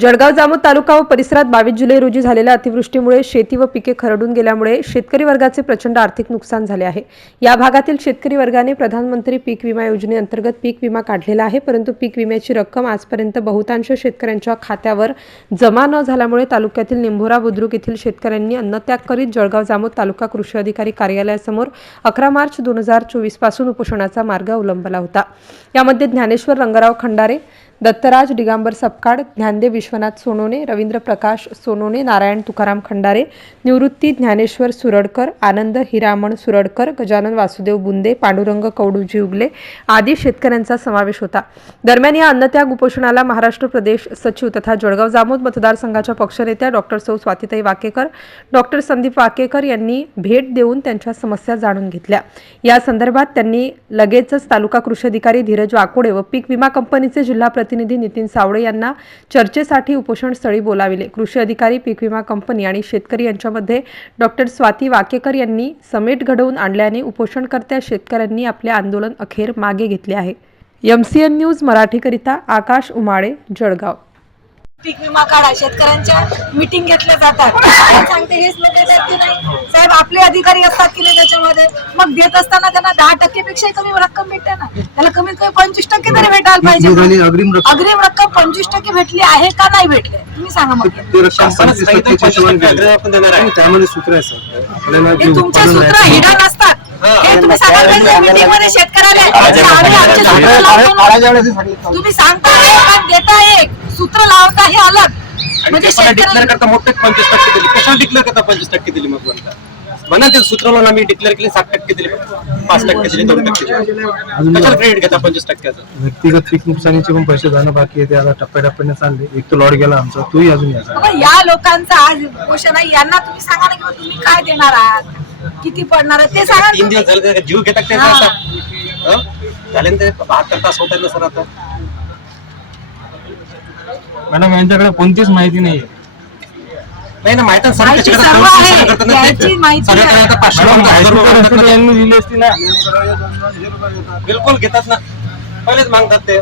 जळगाव जामोद तालुका व परिसरात बावीस जुलै रोजी झालेल्या अतिवृष्टीमुळे शेती व पिके खरडून गेल्यामुळे शेतकरी वर्गाचे प्रचंड आर्थिक नुकसान झाले आहे. या भागातील शेतकरी वर्गाने प्रधानमंत्री पीक विमा योजनेअंतर्गत पीक विमा काढलेला आहे परंतु पीक विम्याची रक्कम आजपर्यंत बहुतांश शेतकऱ्यांच्या खात्यावर जमा न झाल्यामुळे तालुक्यातील निंभोरा बुद्रुक येथील शेतकऱ्यांनी अन्नत्याग करीत जळगाव जामोद तालुका कृषी अधिकारी कार्यालयासमोर अकरा मार्च दोन हजार चोवीसपासून उपोषणाचा मार्ग अवलंबला होता. यामध्ये ज्ञानेश्वर रंगराव खंडारे दत्तराज दिगांबर सपकाळ ज्ञानदेव विश्वनाथ सोनोने रवींद्र प्रकाश सोनोने नारायण तुकाराम खंडारे निवृत्ती ज्ञानेश्वर सुरडकर आनंद हिरामण सुरडकर गजानन वासुदेव बुंदे पांडुरंग कवडूजी उगले आदी शेतकऱ्यांचा समावेश होता. दरम्यान या अन्नत्याग उपोषणाला महाराष्ट्र प्रदेश सचिव तथा जळगाव जामोद मतदारसंघाच्या पक्षनेत्या डॉक्टर सौ स्वातीताई वाकेकर डॉक्टर संदीप वाकेकर यांनी भेट देऊन त्यांच्या समस्या जाणून घेतल्या. या संदर्भात त्यांनी लगेचच तालुका कृषी अधिकारी धीरज वाकोडे व पीक विमा कंपनीचे जिल्हा प्रतिनिधी नितीन सावळे यांना चर्चेसाठी उपोषण स्थळी बोलाविले. कृषी अधिकारी पीक विमा कंपनी आणि शेतकरी यांच्यामध्ये डॉक्टर स्वाती वाकेकर यांनी समेट घडवून आणल्याने उपोषणकर्त्या शेतकऱ्यांनी आपले आंदोलन अखेर मागे घेतले आहे. एम सी एन न्यूज मराठीकरिता आकाश उमाळे जळगाव. पीक विमा काढा. शेतकऱ्यांच्या मिटिंग घेतल्या जातात. सांगते हेच लोक अधिकारी असतात की नाही त्याच्यामध्ये मग देत असताना त्यांना दहा टक्के पेक्षा कमी रक्कम भेटते ना त्याला कमीत कमी पंचवीस टक्के तरी भेटायला पाहिजे अग्रिम रक्कम पंचवीस टक्के भेटली आहे का नाही भेटली तुम्ही सांगा मग सूत्र आहे सर आपल्याला जे हे तुमचे सूत्र हिडन असतात हे तुम्ही सांगायला पाहिजे मीटिंगमध्ये शेतकऱ्याला आज- आम्ही आमचे आज- सूत्र आज- लावतो. तुम्ही सांगता एक आणि देता एक सूत्र लावता हे अलग आणि म्हणजे ते मला डिक्लेअर शेतकऱ्याला करता मोठे पंचवीस टक्के दिली. कशाला डिक्लेअर करता पंचवीस टक्के दिली मग म्हणता? म्हणा ते सूत्र लावून आम्ही डिक्लेअर केले सात टक्के दिले पाच टक्के दिले दोन टक्के दिले. कशाला क्रेडिट घेता पंचवीस टक्क्याचं? व्यक्तिगत पीक नुकसानीचे पण पैसे जाणं बाकी आहे ते आता टप्प्याटप्प्याने चालले. एक तर लॉट गेला आमचा तोही अजून बाबा, या लोकांचा आज क्वेश्चन आहे. यांना तुम्ही सांगा ना किंवा तुम्ही काय देणार आहात? किती पडणार आहे? ते सांगा ना तीन दिवस. झाले जीव घेतात ते हा. हं? झाले ना ते? बहात्तर तास होत ना सर आता. मॅडम यांच्याकडे कोणतीच माहिती नाही नाही ना माहिती सर्व आहे. याची माहिती मॅडम माहिती तर असते यांनी दिली असती ना ना. बिलकुल घेतात ना. पहिलेच मागतात ते.